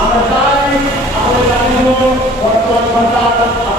আমরা চাই আমাদের বর্তমান সরকার